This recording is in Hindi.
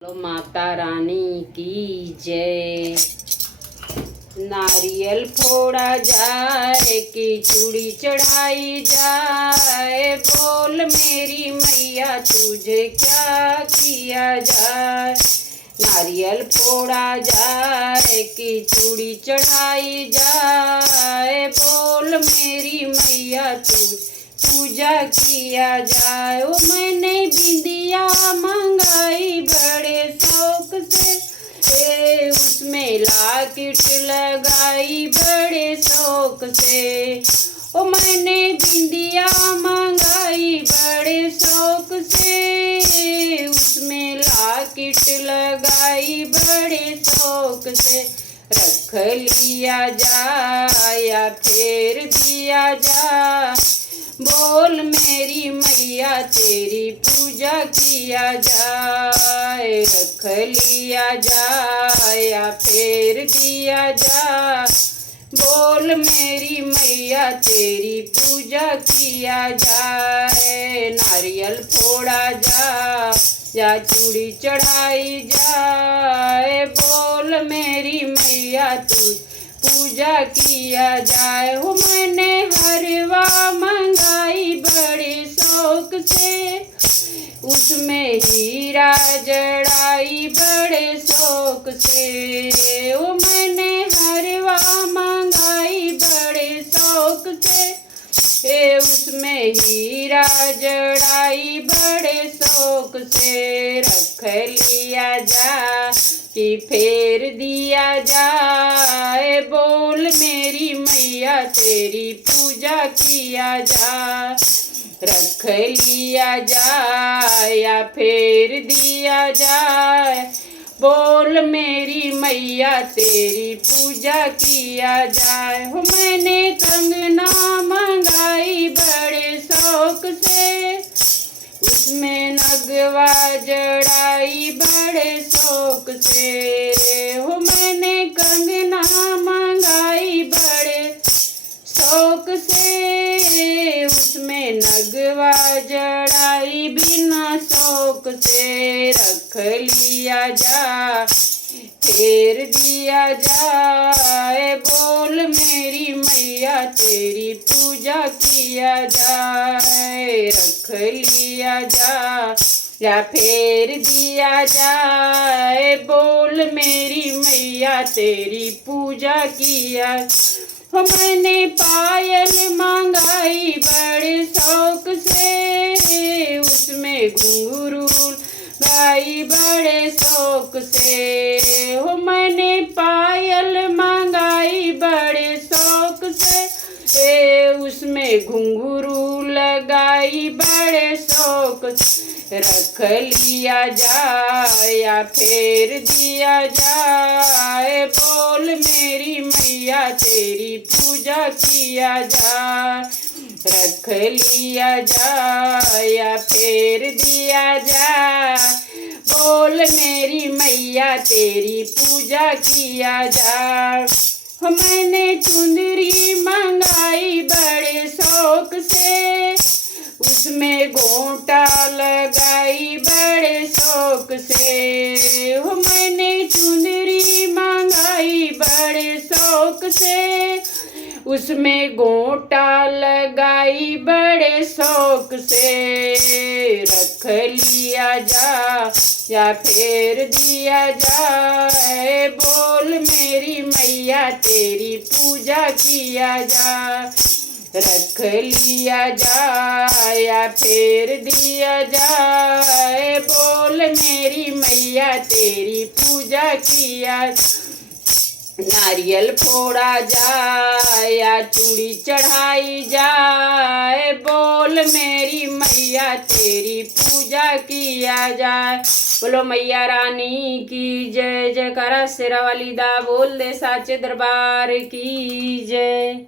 बोलो माता रानी की जय। नारियल फोड़ा जाए कि चूड़ी चढ़ाई जाए, बोल मेरी मैया तुझे क्या किया जाए। नारियल फोड़ा जाए कि चूड़ी चढ़ाई जाए, बोल मेरी मैया तुझ पूजा किया जाए। ओ मैंने बिंदिया मंगाई बड़े शौक से, उसमें लाकिट लगाई बड़े शौक से। ओ मैंने बिंदिया मंगाई बड़े शौक से, उसमें लाकिट लगाई बड़े शौक से। रख लिया जा या फेर दिया जा, बोल मेरी मैया तेरी पूजा किया जाए। रख लिया जा या फेर दिया जा, बोल मेरी मैया तेरी पूजा किया जाए। नारियल फोड़ा जा या चूड़ी चढ़ाई जाए, बोल मेरी मैया तू पूजा किया जाए। हो मैंने हरवा मंगाई बड़े शौक से, उसमें हीरा जड़ाई बड़े शौक से। ओ मैंने हरवा मंगाई बड़े शौक से, उसमें हीरा जड़ाई बड़े शौक से। रख लिया जा कि फेर दिया जाए, बोल मेरी मैया तेरी पूजा किया जाए। रख लिया जाए या फेर दिया जाए, बोल मेरी मैया तेरी पूजा किया जाए। हो मैंने कंगना मंगाई बड़े शौक से, उसमें नगवा जड़ाई बड़े शौक से। हो मैंने कंगना मंगाई बड़े शौक से, उसमें नगवा जड़ाई बिना शौक से। रख लिया जा फेर दिया जाए, बोल मेरी मैया तेरी पूजा किया जाए। रख लिया जा या फेर दिया जाए, बोल मेरी मैया तेरी पूजा किया। हो मैंने पायल मंगाई बड़े शौक से, उसमें घुंघरू गाई बड़े शौक से। हो मैंने पायल मंगाई बड़े शौक से, उसमें घुंघरू लगाई बड़े शौक से। रख लिया जा या फेर दिया जाए, बोल मेरी मैया तेरी पूजा किया जाए। रख लिया जा या फेर दिया जाए, बोल मेरी मैया तेरी पूजा किया जाए। मैंने चुंदरी मंगाई बड़े शौक से, उसमें गोटा लगाई बड़े शौक से। हो मैंने चुंदरी मंगाई बड़े शौक से, उसमें गोटा लगाई बड़े शौक से। रख लिया जा या फेर दिया जाए, बोल मेरी मैया तेरी पूजा किया जाए। रख लिया जा या फेर दिया जाए, बोल मेरी मैया तेरी पूजा किया। नारियल फोड़ा जाए या चूड़ी चढ़ाई जाए, बोल मेरी मैया तेरी पूजा किया जाए। बोलो मैया रानी की जय। जयकारा शेरा वाली दा बोल दे साचे दरबार की जय।